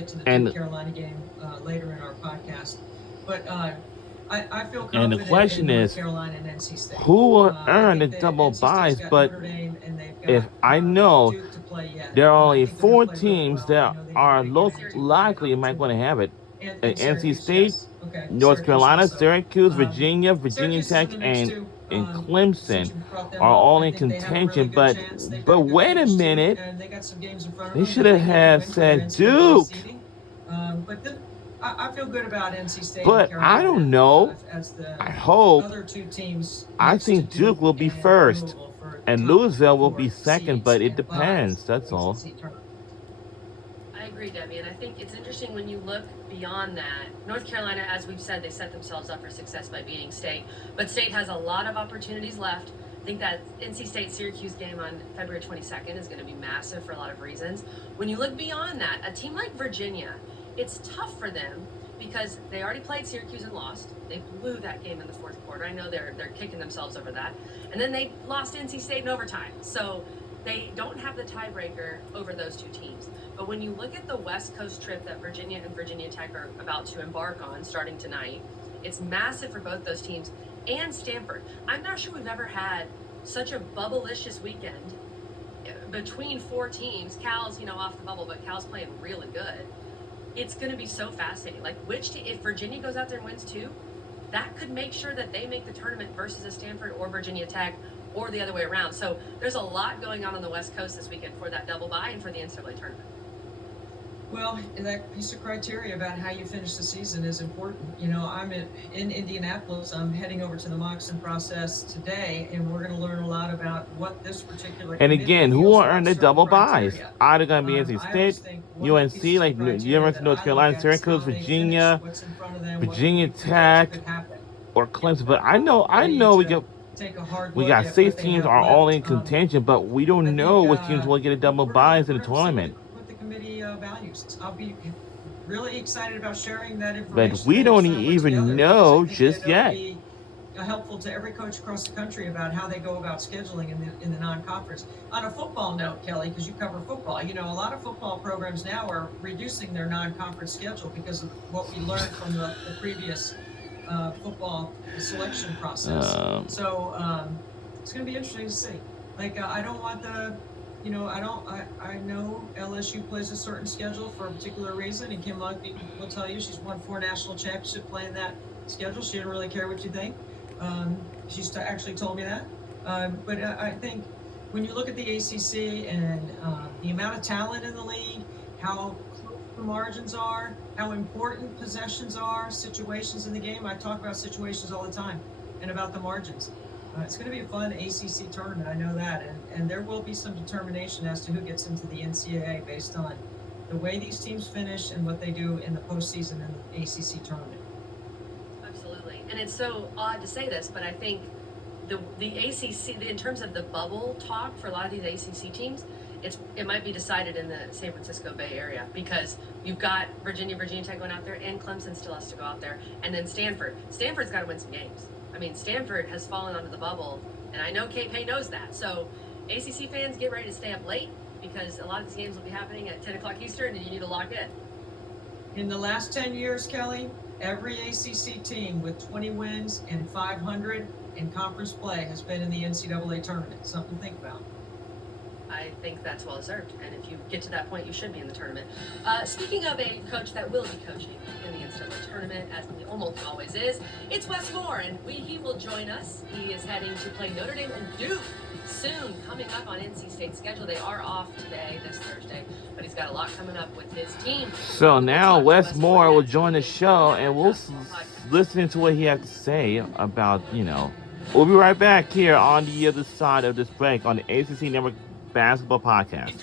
get to the And Duke Carolina game later in our podcast. But I feel and the confident in question North is, Carolina and NC State. who will I earn the think that double NC State's buys? got But Notre Dame and they've if got I know Duke to play yet. there are I only think they're going to four play really teams well. I that know they are need to get likely might two. going to have it. And NC Syracuse, State, yes. Okay, North Syracuse Carolina, also. Syracuse, Virginia Syracuse is in Tech, the mix and too. Since Clemson you brought them are up, all I in think they have a really contention. good chance. They've got But a good wait a coach too, minute, and they got some games in front of they them should that have they need to had win for their said NCAA Duke. seeding. I feel good about NC State and But I Carolina don't know. as the I hope. other two teams. I think Duke will be first, and Louisville will be second. But it depends. That's all. I agree, Debbie, and I think it's interesting when you look beyond that. North Carolina, as we've said, they set themselves up for success by beating State, but State has a lot of opportunities left. I think that NC State-Syracuse game on February 22nd is going to be massive for a lot of reasons. When you look beyond that, a team like Virginia, it's tough for them because they already played Syracuse and lost. They blew that game in the fourth quarter. I know they're kicking themselves over that. And then they lost NC State in overtime. So they don't have the tiebreaker over those two teams. But when you look at the West Coast trip that Virginia and Virginia Tech are about to embark on starting tonight, it's massive for both those teams and Stanford. I'm not sure we've ever had such a bubble-licious weekend between four teams. Cal's, off the bubble, but Cal's playing really good. It's going to be so fascinating. Like, if Virginia goes out there and wins too, that could make sure that they make the tournament versus a Stanford or Virginia Tech or the other way around. So there's a lot going on the West Coast this weekend for that double bye and for the NCAA tournament. Well, that piece of criteria about how you finish the season is important. I'm in Indianapolis. I'm heading over to the Moxon process today, and we're going to learn a lot about what this particular. And again, who will earn the double buys? Either going to be NC State, UNC, like University of North Carolina, Syracuse, Virginia Tech, or Clemson. But I know we got 6 teams are all in contention, but we don't know which teams will get a double buys in the tournament. Committee values. I'll be really excited about sharing that information. But we don't even know just yet. Be helpful to every coach across the country about how they go about scheduling in the non-conference. On a football note, Kelly, because you cover football, a lot of football programs now are reducing their non-conference schedule because of what we learned from the previous football selection process. So it's going to be interesting to see. I don't want the. I know LSU plays a certain schedule for a particular reason, and Kim Lugby will tell you she's won 4 national championships playing that schedule. She didn't really care what you think. She's actually told me that. But I think when you look at the ACC and the amount of talent in the league, how close the margins are, how important possessions are, situations in the game. I talk about situations all the time and about the margins. It's going to be a fun ACC tournament, I know that, and there will be some determination as to who gets into the NCAA based on the way these teams finish and what they do in the postseason in the ACC tournament. Absolutely, and it's so odd to say this, but I think the ACC, in terms of the bubble talk for a lot of these ACC teams, it might be decided in the San Francisco Bay Area because you've got Virginia Tech going out there, and Clemson still has to go out there, and then Stanford's got to win some games. I mean, Stanford has fallen onto the bubble, and I know Kate Pay knows that. So ACC fans, get ready to stay up late because a lot of these games will be happening at 10 o'clock Eastern, and you need to lock in. In the last 10 years, Kelly, every ACC team with 20 wins and 500 in conference play has been in the NCAA tournament. Something to think about. I think that's well deserved, and if you get to that point, you should be in the tournament. Speaking of a coach that will be coaching in the NCAA tournament, as he almost always is, it's Wes Moore, and he will join us. He is heading to play Notre Dame and Duke soon, coming up on NC State's schedule. They are off today, this Thursday, but he's got a lot coming up with his team. So now Wes Moore will join the show, and we'll listen to what he has to say about, We'll be right back here on the other side of this break on the ACC Network Basketball Podcast.